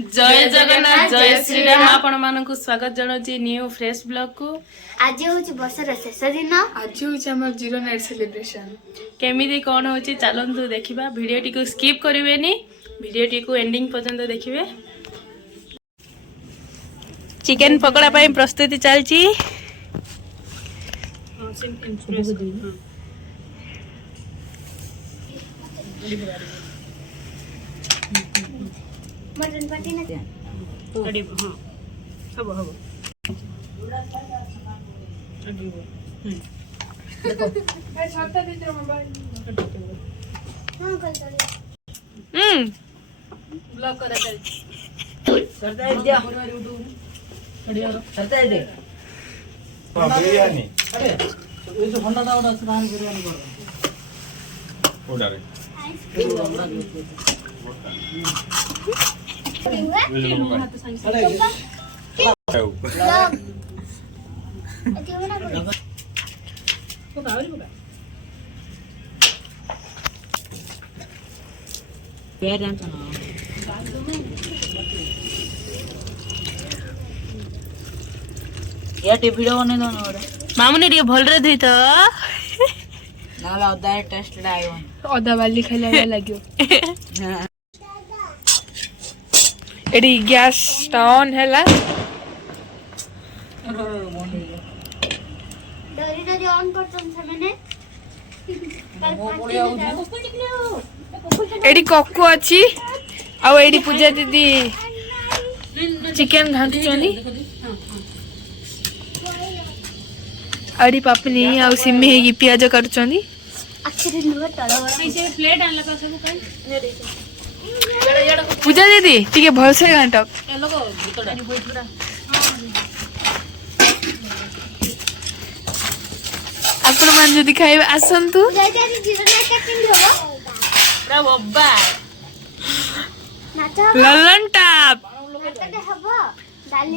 जय जगन्नाथ जय श्री राम आपण मानकु स्वागत जणाउची न्यू फ्रेश ब्लॉग को। आज होची बसर शेष दिन, आज होची हमर जीरो नाइट सेलिब्रेशन केमिदी कोन होची चलंतु देखिबा। वीडियो टी को स्किप करिवेनी, वीडियो टी को एंडिंग पर्यंत देखिबे। चिकन पकोड़ा पई प्रस्तुति चलची। मटन पार्टी ना रेडी हां हबो हबो देखो ए छाता दीजिए मोबाइल हां कर दो ब्लॉक करा चल करता है दिया करता है दे बिरयानी अरे ये जो होंडा दावड़ा सुधान बिरयानी कर उड़ा रे अरे प्यार जानता ना या वीडियो बने दो ना मामुनी रे भल रे धई तो नाला अदा टेस्ट लायो अदा वाली खाइला लाग्यो। एडी गैस ऑन हैला डरी डरी ऑन करतन छमेने एडी कोको अछि आ एडी पूजा दीदी चिकन घांटुचनी अडी पापनी आ सिमी हेगी प्याज काटुचनी अक्षर नुवा तळवा ऐसे प्लेट आनला का सब काई पूजा दीदी टिके भल से घांटक आपण मान जदी खाइबा आसंतु जयदारी जीरो ना कटिंग होबो रा बब्बा नाचा ललन टाप नाचते हबो डाली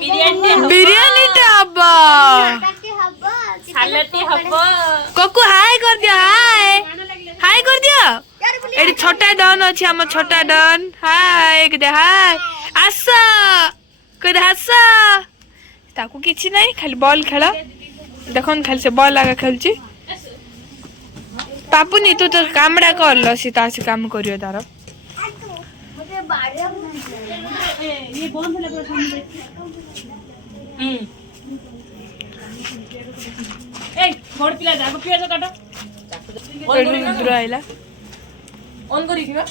बिरयानी टाप नाचते हबो सालटी हबो कोकु हाय कर दियो हाय कर दियो एडी छोटा डन अछि हम छोटा डन हाय के दे हाय आसा के दे आसा ताकू किछि नै खाली बॉल खेला देखन खाली से बॉल लगा खेलची पापुनी तू तो कामड़ा कर लो सी तासी काम करियो तार मुझे बाड़िया ये बंद लगे सामने ए बड़ पिला जा पियाज काटो एडु आइला ऑन करी किबा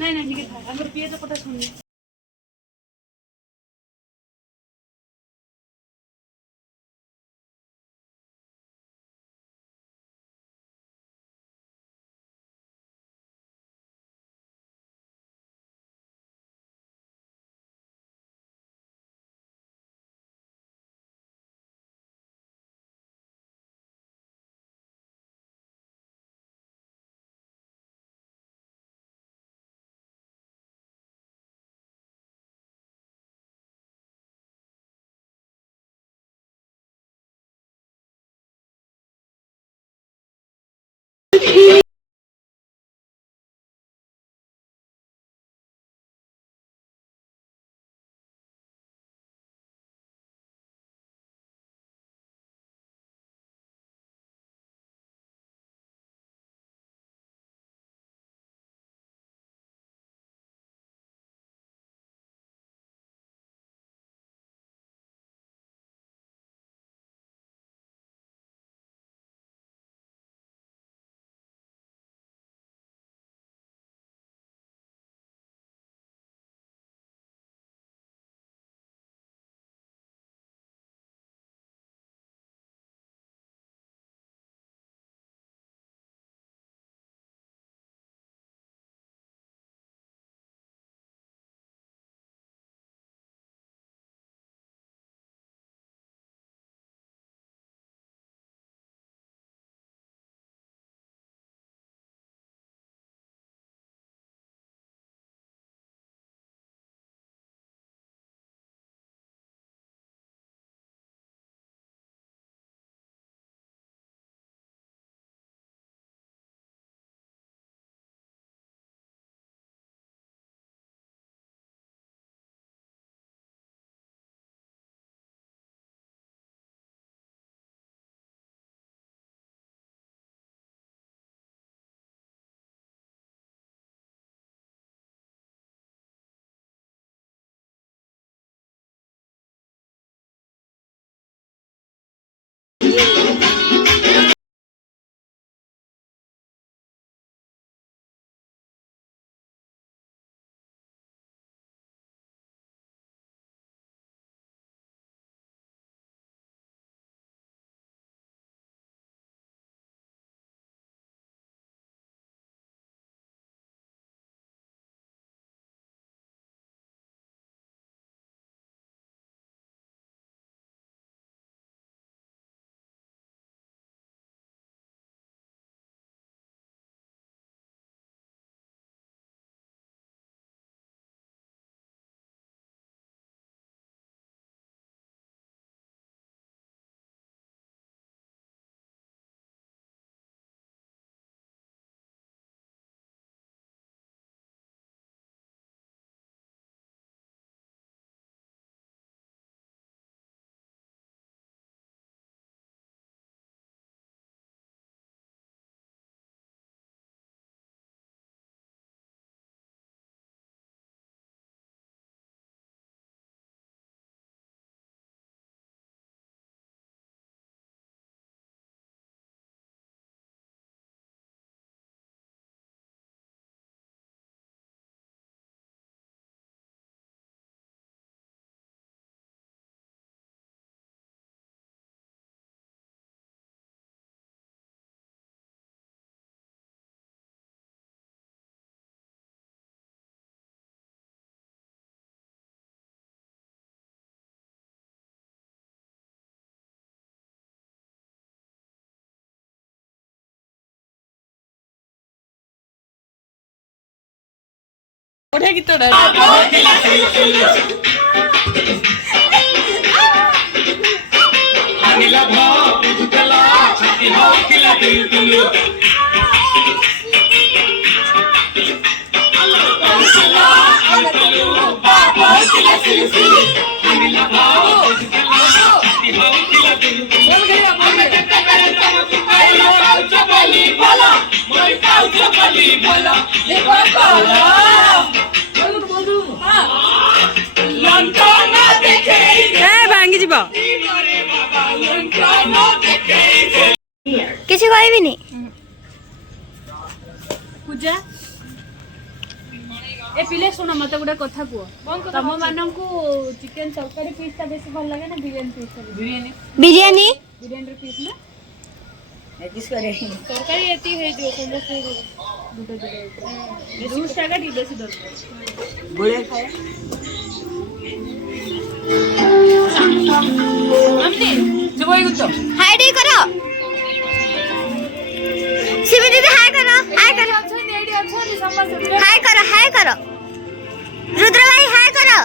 नहीं नहीं ठीक है अगर पियाज कटा सुन बढ़िया गीतटा भांगी जीव किसी कहबिनी पूजा ए पिले सुन मत गोटे कथा कुह तम मानकू चिकन तरकारी पीसटा बेसी भल लगे ना बिरियानी पीसटा बिरयानी बिरियानी पीस ना किस करे तरकारी एती हे जो समस्त दुटे दुटे जूस टाका दी बेसी दरकार गोळे खाए हमने जबई गुतो हाय डी करो शिव दीदी हाय करो अछनी एडी अछनी समस्त हाय करो रुद्र भाई हाय करो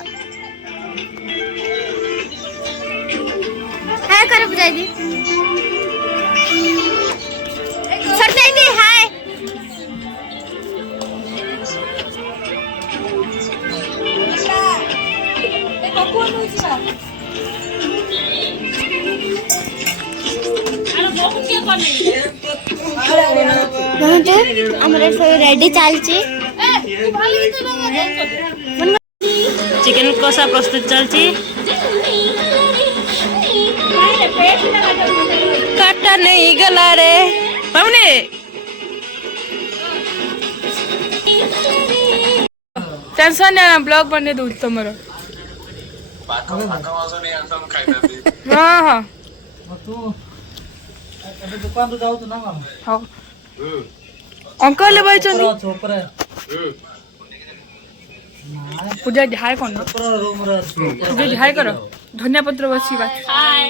पूजा दी सरताई दी हाय ए ककु होइछा अरे बहुत के करने हमरा सब रेडी चलची चिकन कषा प्रस्तुत चलची काटा नहीं गला रे हमने टेंशन ना ब्लॉग बने दूध तुमरो हाँ हाँ तू ଏବେ ଦୋକାନରୁ ଯାଉଛୁ ନା କଣ? हाँ अंकल भाई चंदी ଉପରେ पूजा हाय कौन ଉପରେ ରୁମରେ ଅଛି। पूजा हाय करो धनिया पत्र बसी बात हाय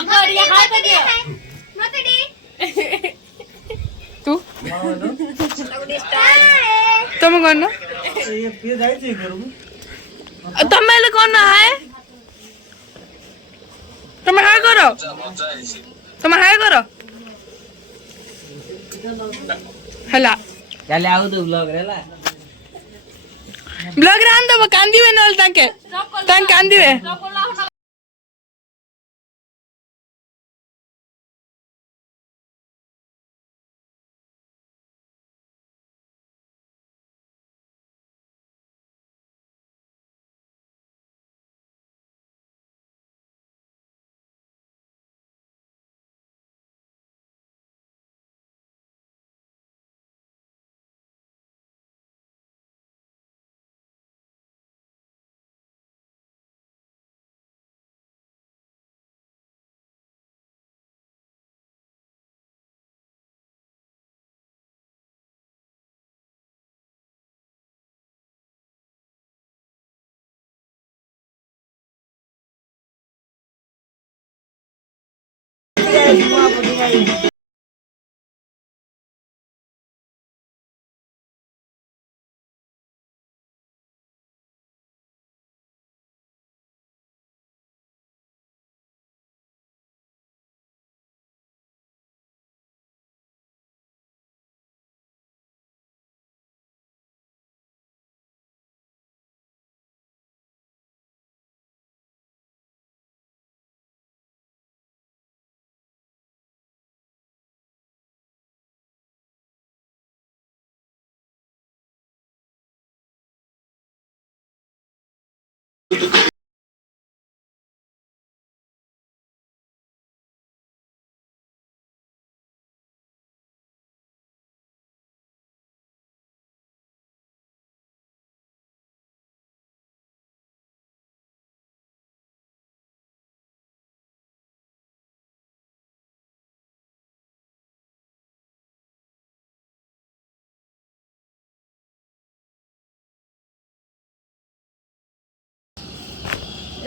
अंकल ये हाय कर दिया मत दी तू କଣ କହିଲୁ? तुम कौन ଇଏ କିଏ ଯାଇଛି ଘରକୁ? तुम मेरे कौन हाय तुम हाय करो तुम हाय करो हला କାଲି ଆଉ ତୁ ବ୍ଲଗ ରେ ହେଲା ब्लॉग रान दबो कांदीवे नल ताके कांदीवे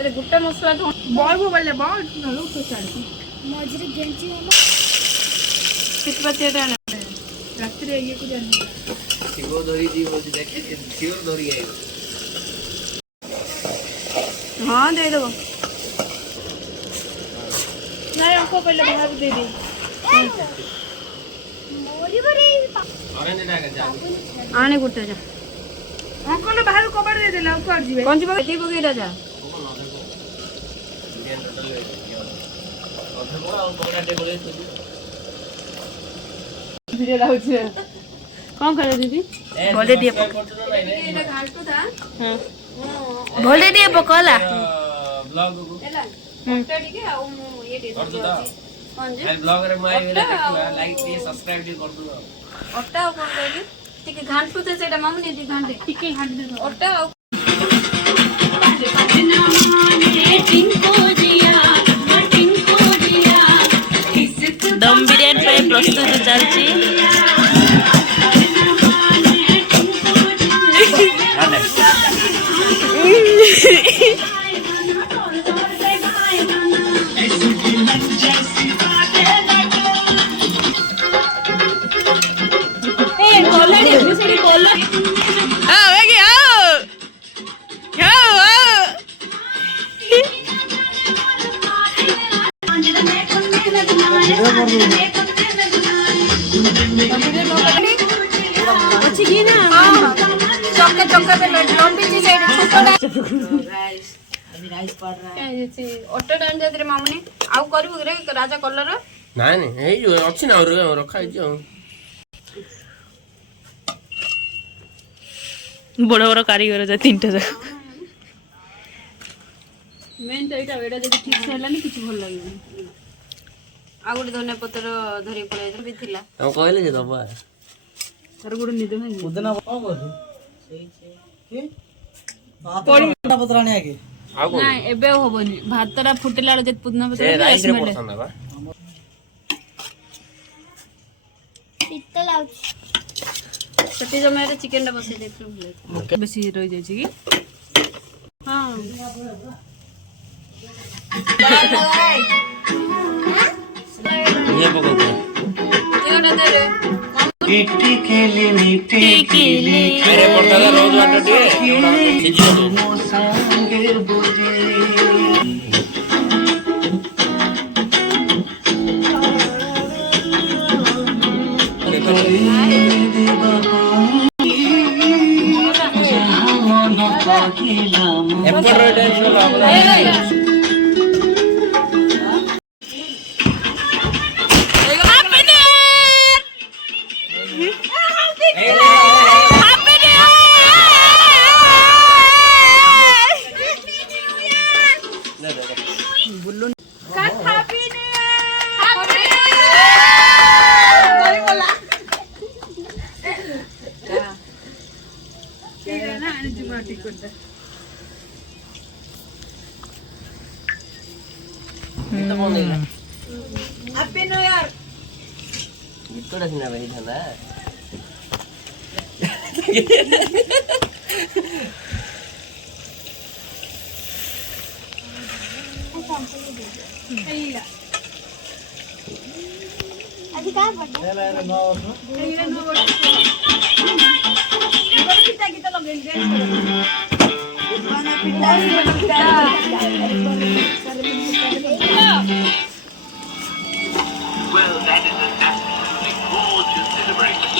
अरे गुप्ता मसला तो बॉल वो वाले बॉल नलो तो चल मजरे गेंची होला कितना तेरा रात्रि ये को जाने शिव धरी दी बोल देखे शिव धरी है हाँ दे दो नहीं हमको पहले बाहर दे दी ऑरेंज डागा जा आने कुर्ते जा हमको ना बाहर कवर दे देना ऊपर जीवे कौन सी बगैर बगैर जा इंडियन होटल ले और बड़ा बड़ा टेबल है वीडियो लाउछे कौन करे दीदी बोले दिए ଏଇଟା ଘାଣ୍ଟୁ ଥା हां बोले दिए पकला ब्लॉग को ହେଲା ଫଟୋ ଟିକେ ଆଉ ମୁଁ ଇଏ ଦେଇ कर दो ଦଉଛି କଣ ଯେ ए ब्लॉग रे मैं लाइक टी सब्सक्राइब टी कर दो ଅଟା ଆଉ କଣ କହିଲି ଟିକେ ଘାଣ୍ଟୁ ଥା ସେଇଟା ମାମୁନି ଦି ଘାଣ୍ଟେ ଟିକେ ଘାଣ୍ଟି ଦେ ଅଟା ଆଉ दम बिरयानी पे प्रस्तुति चलची ଅଛି କି ନା ଚକ୍କା ଚକ୍କା पे लंबी चीज है छोटा गाइस अभी राइस पड़ रहा है ଅଛି ଅଟା ଡାଣି ଦେଇରେ ମାମୁନି ଆଉ କରିବୁ ରେ ରାଜା କଲର ନାଇଁ ନାଇଁ ଏଇ ଯୋ ଅଛି ନା ରଖା ହେଇଛି ଆଉ बड़ बड़ कारीगर जा तीन टा मेन तो एटा एटा जदी ठीक से हलानी किछ भल लागेनी ଆଉ ଗୋଟେ ଧନିଆ ପତ୍ର ଧରି ପଳେଇ ଯାଇଥିଲି ବି ଥିଲା हम कहले जे दबा ତାର ଗୋଟେ ନିଦ ଭାଙ୍ଗି पुदीना कौन कर के पुदीना पत्र आने आके आ को ନାଇଁ ଏବେ ଆଉ ହବନି ଭାତଟା ଫୁଟିଲା ବେଳେ ଯେତେ ପୁଦିନା ପତ୍ର ए राइस रे ସ୍ମେଲ पसंद है बा ଶୀତ ଲାଗୁଛି ସେଠି ସମୟରେ ଚିକେନ ଟା ବସେଇ ଦେଇଥିଲୁ ବେଶୀ ରହି ଯାଇଛି କି ହଁ ये पको ଏଇଟା ଦେରେ मेरे पड़ता था रोज वाटर टे खिची दो एम्पर डांस लो हैप्पी न्यू ईयर थोड़ा सी ना रही था ना ଆଜି କାହା birthday? ले ले 9 वर्ष Well, that is an absolutely gorgeous celebration.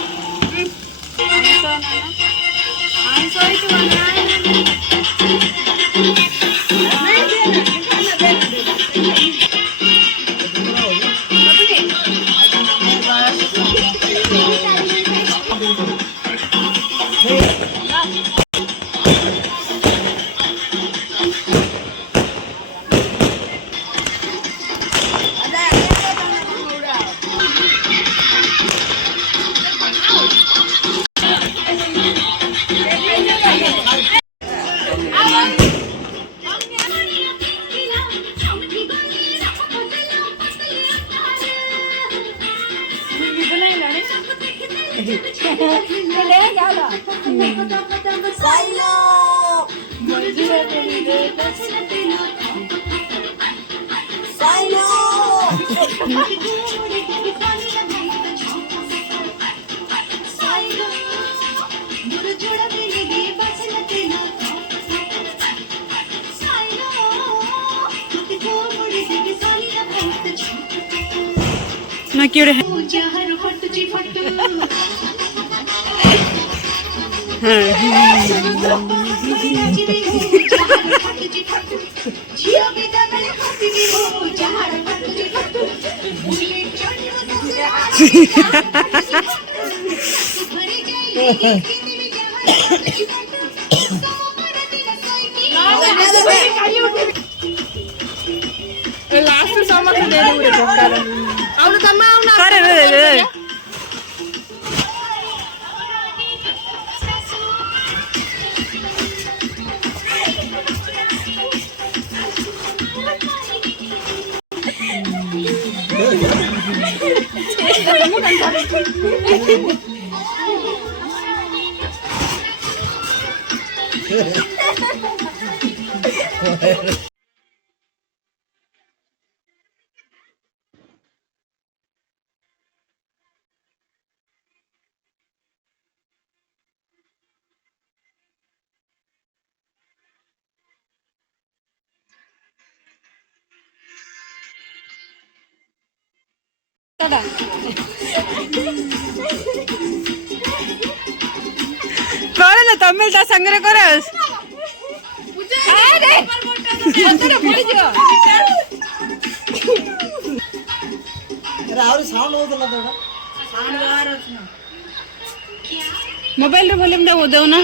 ନା କିଏ ଗୋଟେ करे रे करे ना तमिल ता संगरे करे ଆହୁରି ସାଉଣ୍ଡ ହଉଥିଲା ତ ଏଇଟା ମୋବାଇଲ ର ଭଲ୍ୟୁମ ଟା ଦେଉ ନା